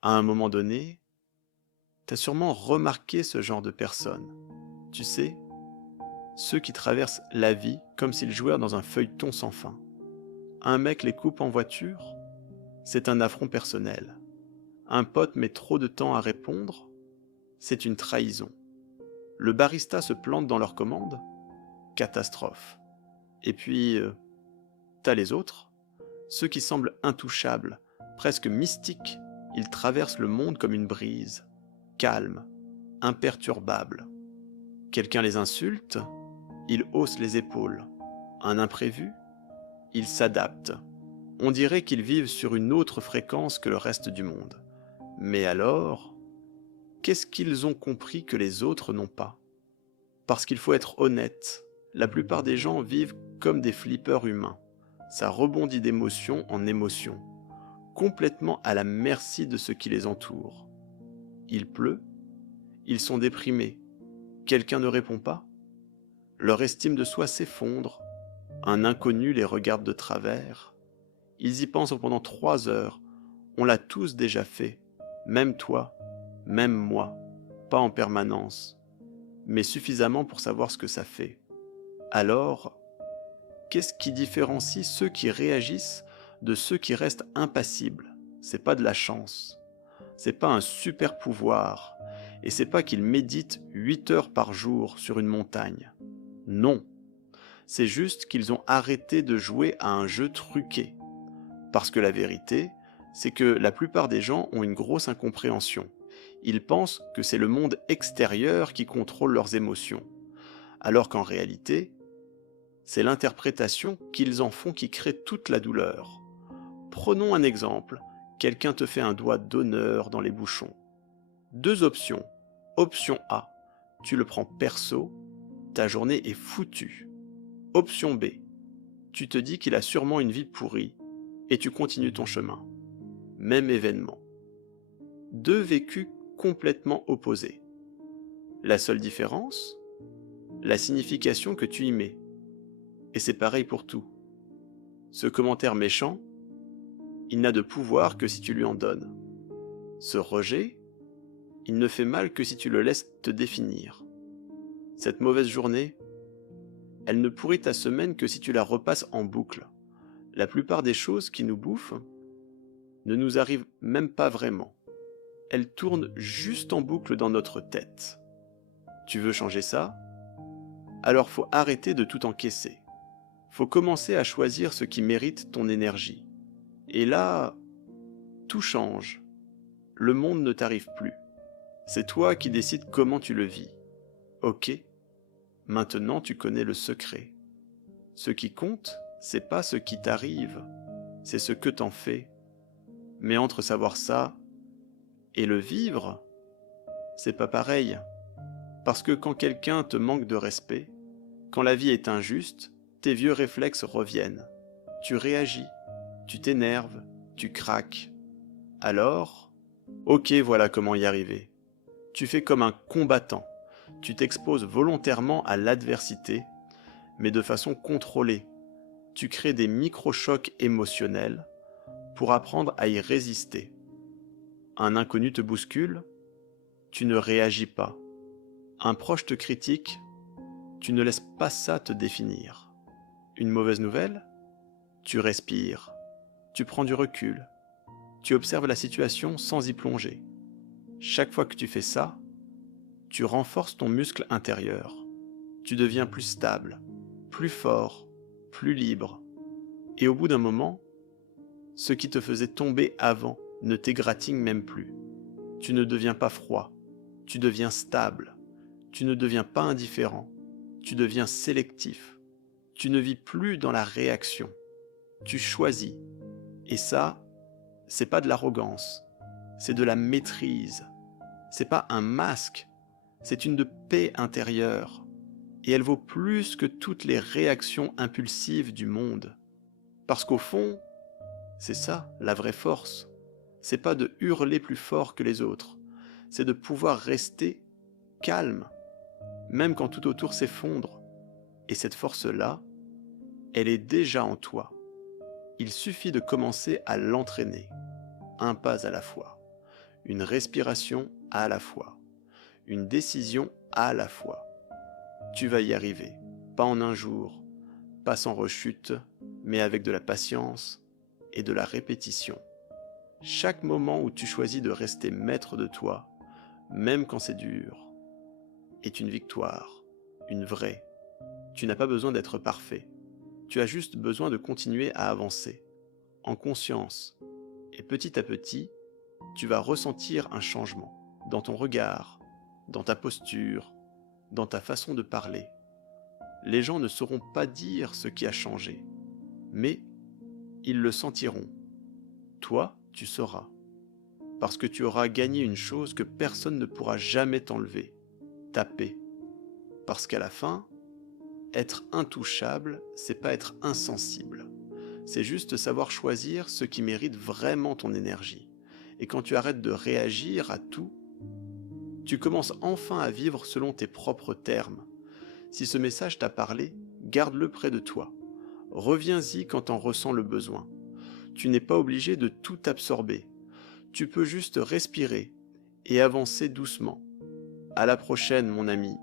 À un moment donné, t'as sûrement remarqué ce genre de personnes. Tu sais, ceux qui traversent la vie comme s'ils jouèrent dans un feuilleton sans fin. Un mec les coupe en voiture, c'est un affront personnel. Un pote met trop de temps à répondre, c'est une trahison. Le barista se plante dans leur commande, catastrophe. Et puis, t'as les autres, ceux qui semblent intouchables, presque mystiques, ils traversent le monde comme une brise, calmes, imperturbables. Quelqu'un les insulte, ils haussent les épaules. Un imprévu, ils s'adaptent. On dirait qu'ils vivent sur une autre fréquence que le reste du monde. Mais alors, qu'est-ce qu'ils ont compris que les autres n'ont pas? Parce qu'il faut être honnête, la plupart des gens vivent comme des flippers humains. Ça rebondit d'émotion en émotion, complètement à la merci de ce qui les entoure. Il pleut, ils sont déprimés, quelqu'un ne répond pas, leur estime de soi s'effondre, un inconnu les regarde de travers, ils y pensent pendant 3 heures, on l'a tous déjà fait, même toi, même moi, pas en permanence, mais suffisamment pour savoir ce que ça fait. Alors, qu'est-ce qui différencie ceux qui réagissent de ceux qui restent impassibles? C'est pas de la chance, c'est pas un super pouvoir, et c'est pas qu'ils méditent 8 heures par jour sur une montagne. Non, c'est juste qu'ils ont arrêté de jouer à un jeu truqué. Parce que la vérité, c'est que la plupart des gens ont une grosse incompréhension. Ils pensent que c'est le monde extérieur qui contrôle leurs émotions, alors qu'en réalité, c'est l'interprétation qu'ils en font qui crée toute la douleur. Prenons un exemple. Quelqu'un te fait un doigt d'honneur dans les bouchons. Deux options. Option A. Tu le prends perso, ta journée est foutue. Option B. Tu te dis qu'il a sûrement une vie pourrie et tu continues ton chemin. Même événement. Deux vécus complètement opposés. La seule différence, la signification que tu y mets. Et c'est pareil pour tout. Ce commentaire méchant, il n'a de pouvoir que si tu lui en donnes. Ce rejet, il ne fait mal que si tu le laisses te définir. Cette mauvaise journée, elle ne pourrit ta semaine que si tu la repasses en boucle. La plupart des choses qui nous bouffent ne nous arrivent même pas vraiment. Elles tournent juste en boucle dans notre tête. Tu veux changer ça? Alors faut arrêter de tout encaisser. Faut commencer à choisir ce qui mérite ton énergie. Et là, tout change. Le monde ne t'arrive plus. C'est toi qui décides comment tu le vis. Ok, maintenant tu connais le secret. Ce qui compte, c'est pas ce qui t'arrive, c'est ce que t'en fais. Mais entre savoir ça et le vivre, c'est pas pareil. Parce que quand quelqu'un te manque de respect, quand la vie est injuste, tes vieux réflexes reviennent. Tu réagis, tu t'énerves, tu craques. Alors, ok, voilà comment y arriver. Tu fais comme un combattant. Tu t'exposes volontairement à l'adversité, mais de façon contrôlée. Tu crées des micro-chocs émotionnels pour apprendre à y résister. Un inconnu te bouscule, tu ne réagis pas. Un proche te critique, tu ne laisses pas ça te définir. Une mauvaise nouvelle? Tu respires, tu prends du recul, tu observes la situation sans y plonger. Chaque fois que tu fais ça, tu renforces ton muscle intérieur. Tu deviens plus stable, plus fort, plus libre. Et au bout d'un moment, ce qui te faisait tomber avant ne t'égratigne même plus. Tu ne deviens pas froid, tu deviens stable, tu ne deviens pas indifférent, tu deviens sélectif. Tu ne vis plus dans la réaction, tu choisis. Et ça, c'est pas de l'arrogance, c'est de la maîtrise. C'est pas un masque, c'est une de paix intérieure. Et elle vaut plus que toutes les réactions impulsives du monde. Parce qu'au fond, c'est ça la vraie force. C'est pas de hurler plus fort que les autres, c'est de pouvoir rester calme, même quand tout autour s'effondre. Et cette force-là, elle est déjà en toi. Il suffit de commencer à l'entraîner, un pas à la fois. une respiration à la fois, une décision à la fois. Tu vas y arriver, pas en un jour, pas sans rechute, mais avec de la patience et de la répétition. Chaque moment où tu choisis de rester maître de toi, même quand c'est dur, est une victoire, une vraie. Tu n'as pas besoin d'être parfait. Tu as juste besoin de continuer à avancer, en conscience. Et petit à petit, tu vas ressentir un changement dans ton regard, dans ta posture, dans ta façon de parler. Les gens ne sauront pas dire ce qui a changé, mais ils le sentiront. Toi, tu sauras. Parce que tu auras gagné une chose que personne ne pourra jamais t'enlever, ta paix. Parce qu'à la fin, être intouchable, c'est pas être insensible. C'est juste savoir choisir ce qui mérite vraiment ton énergie. Et quand tu arrêtes de réagir à tout, tu commences enfin à vivre selon tes propres termes. Si ce message t'a parlé, garde-le près de toi. Reviens-y quand t'en ressens le besoin. Tu n'es pas obligé de tout absorber. Tu peux juste respirer et avancer doucement. À la prochaine, mon ami.